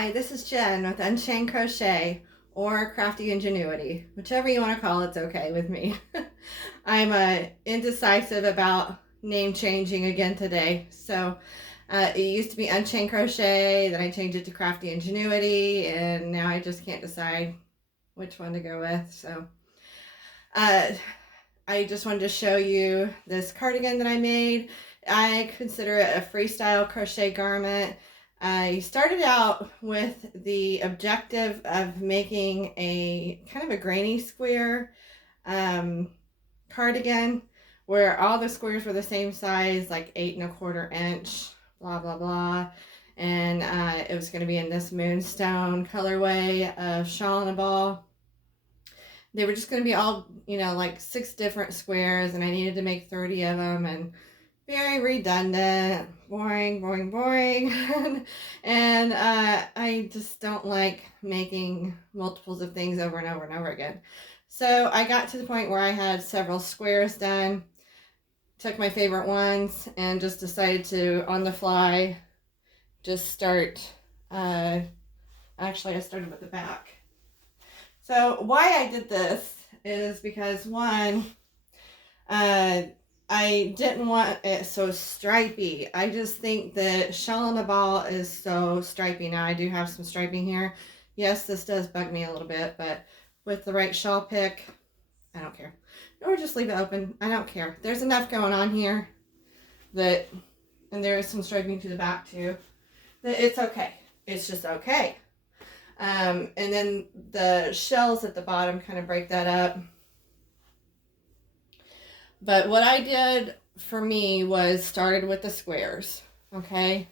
Hi, this is Jen with Unchained Crochet or Crafty Ingenuity. Whichever you want to call it's okay with me. I'm indecisive about name changing again today. So it used to be Unchained Crochet, then I changed it to Crafty Ingenuity, and now I just can't decide which one to go with. So I just wanted to show you this cardigan that I made. I consider it a freestyle crochet garment. I started out with the objective of making a kind of a granny square cardigan where all the squares were the same size, like 8¼ inch, blah, blah, blah. And it was going to be in this moonstone colorway of shawl and a ball. They were just going to be all, like 6 different squares, and I needed to make 30 of them, and very redundant, boring, boring, boring. And I just don't like making multiples of things over and over and over again. So I got to the point where I had several squares done, took my favorite ones, and just decided to, on the fly, just start, actually I started with the back. So why I did this is because, one, I didn't want it so stripy. I just think that Shawl on the Ball is so stripy. Now I do have some striping here. Yes, this does bug me a little bit, but with the right shawl pick, I don't care. Or just leave it open. I don't care. There's enough going on here that, and there is some striping to the back too, that it's okay. It's just okay. And then the shells at the bottom kind of break that up. But what I did for me was started with the squares, okay?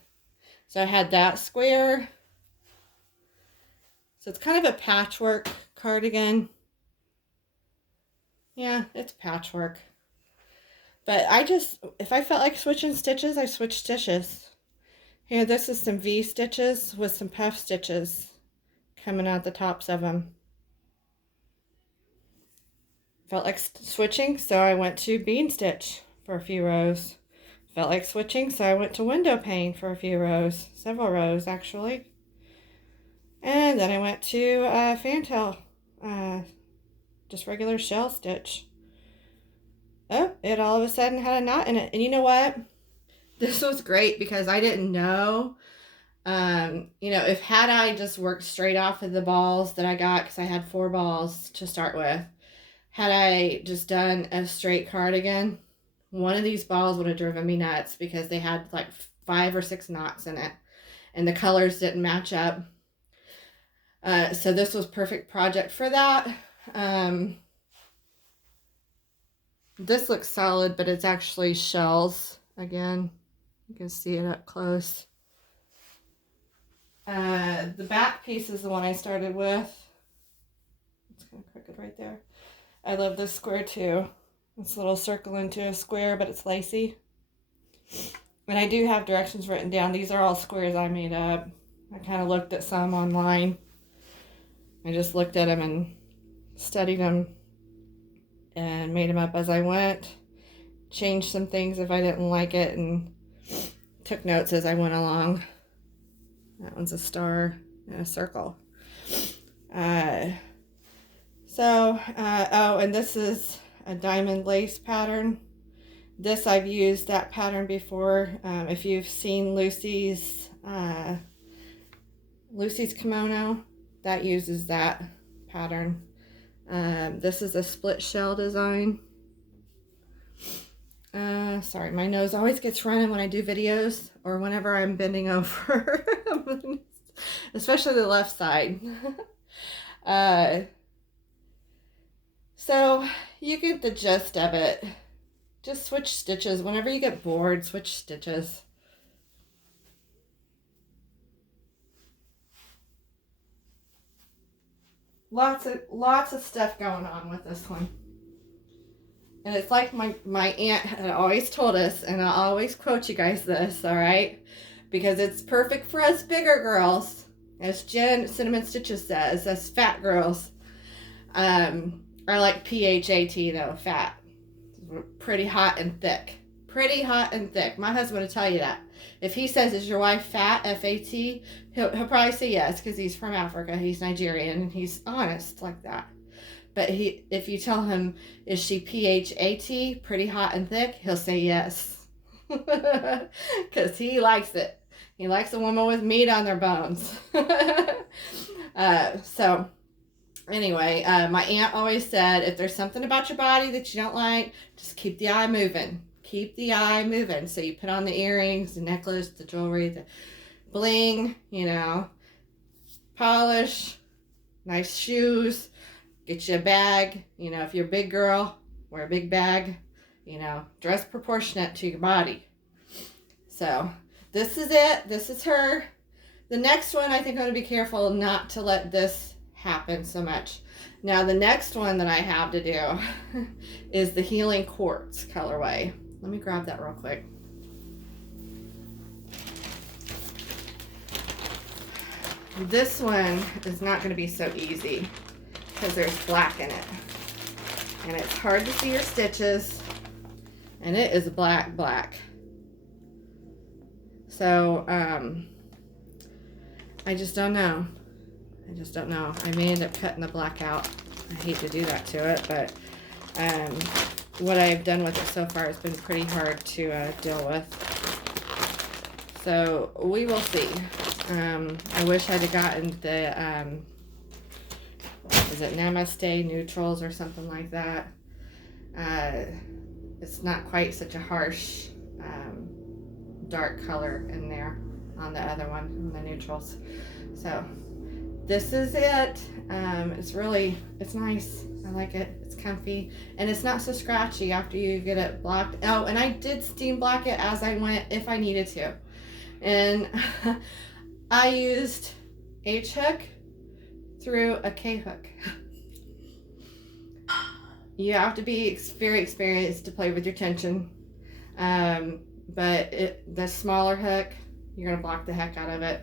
So I had that square. So it's kind of a patchwork cardigan. Yeah, it's patchwork. But if I felt like switching stitches, I switched stitches. Here, this is some V stitches with some puff stitches coming out the tops of them. Felt like switching, so I went to bean stitch for a few rows. Felt like switching, so I went to window pane for a few rows, several rows actually. And then I went to fantail, just regular shell stitch. Oh, it all of a sudden had a knot in it. And you know what? This was great because I didn't know. If had I just worked straight off of the balls that I got, because I had 4 balls to start with, had I just done a straight cardigan, one of these balls would have driven me nuts because they had like 5 or 6 knots in it and the colors didn't match up. So this was perfect project for that. This looks solid, but it's actually shells. Again, you can see it up close. The back piece is the one I started with. It's kind of crooked right there. I love this square too. It's a little circle into a square, but it's lacy. And I do have directions written down. These are all squares I made up. I kind of looked at some online. I just looked at them and studied them and made them up as I went. Changed some things if I didn't like it and took notes as I went along. That one's a star and a circle. And this is a diamond lace pattern. This, I've used that pattern before. If you've seen Lucy's kimono, that uses that pattern. This is a split shell design. Sorry, my nose always gets running when I do videos or whenever I'm bending over, especially the left side. So you get the gist of it. Just switch stitches. Whenever you get bored, switch stitches. Lots of stuff going on with this one. And it's like my aunt had always told us, and I always quote you guys this, all right? Because it's perfect for us bigger girls. As Jen Cinnamon Stitches says, us fat girls. I like PHAT though, fat. Pretty hot and thick. Pretty hot and thick. My husband will tell you that. If he says, is your wife fat, F-A-T, he'll probably say yes, because he's from Africa. He's Nigerian, and he's honest like that. But if you tell him, is she P-H-A-T, pretty hot and thick, he'll say yes. Because he likes it. He likes a woman with meat on their bones. So anyway, my aunt always said, if there's something about your body that you don't like, just keep the eye moving. Keep the eye moving. So you put on the earrings, the necklace, the jewelry, the bling, you know, polish, nice shoes, get you a bag. You know, if you're a big girl, wear a big bag, you know, dress proportionate to your body. So this is it. This is her. The next one, I think I'm going to be careful not to let this happen so much. Now, the next one that I have to do is the Healing Quartz colorway. Let me grab that real quick. This one is not going to be so easy because there's black in it. And it's hard to see your stitches. And it is black. So, I just don't know. I may end up cutting the black out. I hate to do that to it, but what I've done with it so far has been pretty hard to deal with. So we will see. I wish I'd have gotten the, is it Namaste Neutrals or something like that. It's not quite such a harsh dark color in there on the other one, on the neutrals. So this is it. It's nice. I like it. It's comfy and it's not so scratchy after you get it blocked. Oh, and I did steam block it as I went if I needed to. And I used H hook through a K hook. You have to be very experienced to play with your tension. But the smaller hook, you're going to block the heck out of it.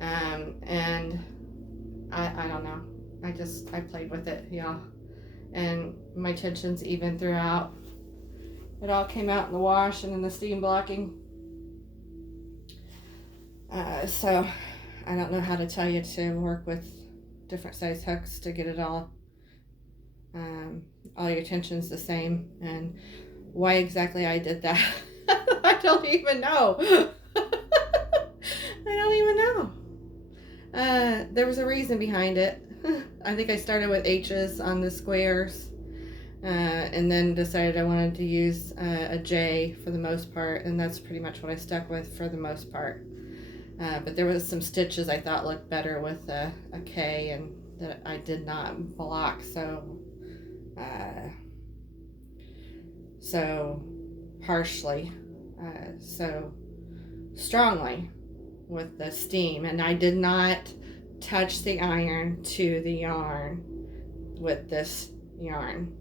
And I don't know. I played with it, y'all. And my tension's even throughout. It all came out in the wash and in the steam blocking. So I don't know how to tell you to work with different size hooks to get it all your tension's the same. And why exactly I did that, I don't even know. I don't even know. There was a reason behind it. I think I started with H's on the squares and then decided I wanted to use a J for the most part, and that's pretty much what I stuck with for the most part. But there was some stitches I thought looked better with a K and that I did not block so harshly, so strongly with the steam, and I did not touch the iron to the yarn with this yarn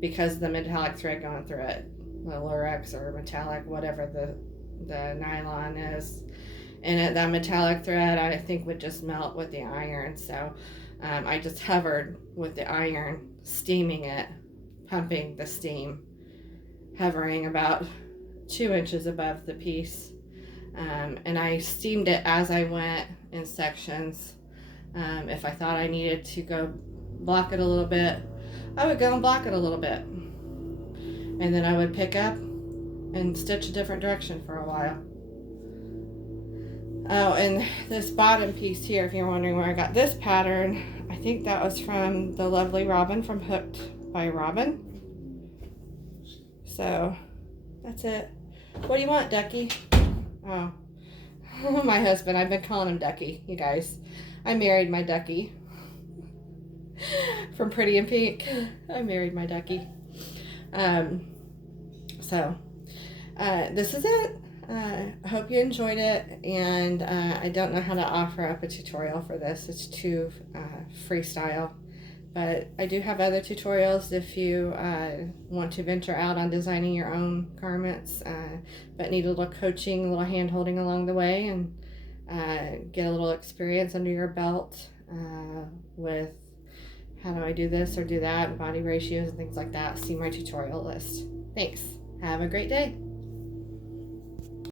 because the metallic thread going through it, the Lurex or metallic, whatever the nylon is, and that metallic thread I think would just melt with the iron. So I just hovered with the iron, steaming it, pumping the steam, hovering about 2 inches above the piece. And I steamed it as I went in sections. If I thought I needed to go block it a little bit, I would go and block it a little bit. And then I would pick up and stitch a different direction for a while. Oh, and this bottom piece here, if you're wondering where I got this pattern, I think that was from the lovely Robin from Hooked by Robin. So that's it. What do you want, Ducky? Oh, my husband. I've been calling him Ducky, you guys. I married my Ducky. From Pretty in Pink. I married my Ducky. So this is it. I hope you enjoyed it, and I don't know how to offer up a tutorial for this. It's too freestyle, but I do have other tutorials if you want to venture out on designing your own garments, but need a little coaching, a little hand holding along the way, and get a little experience under your belt with how do I do this or do that, and body ratios and things like that. See my tutorial list. Thanks. Have a great day.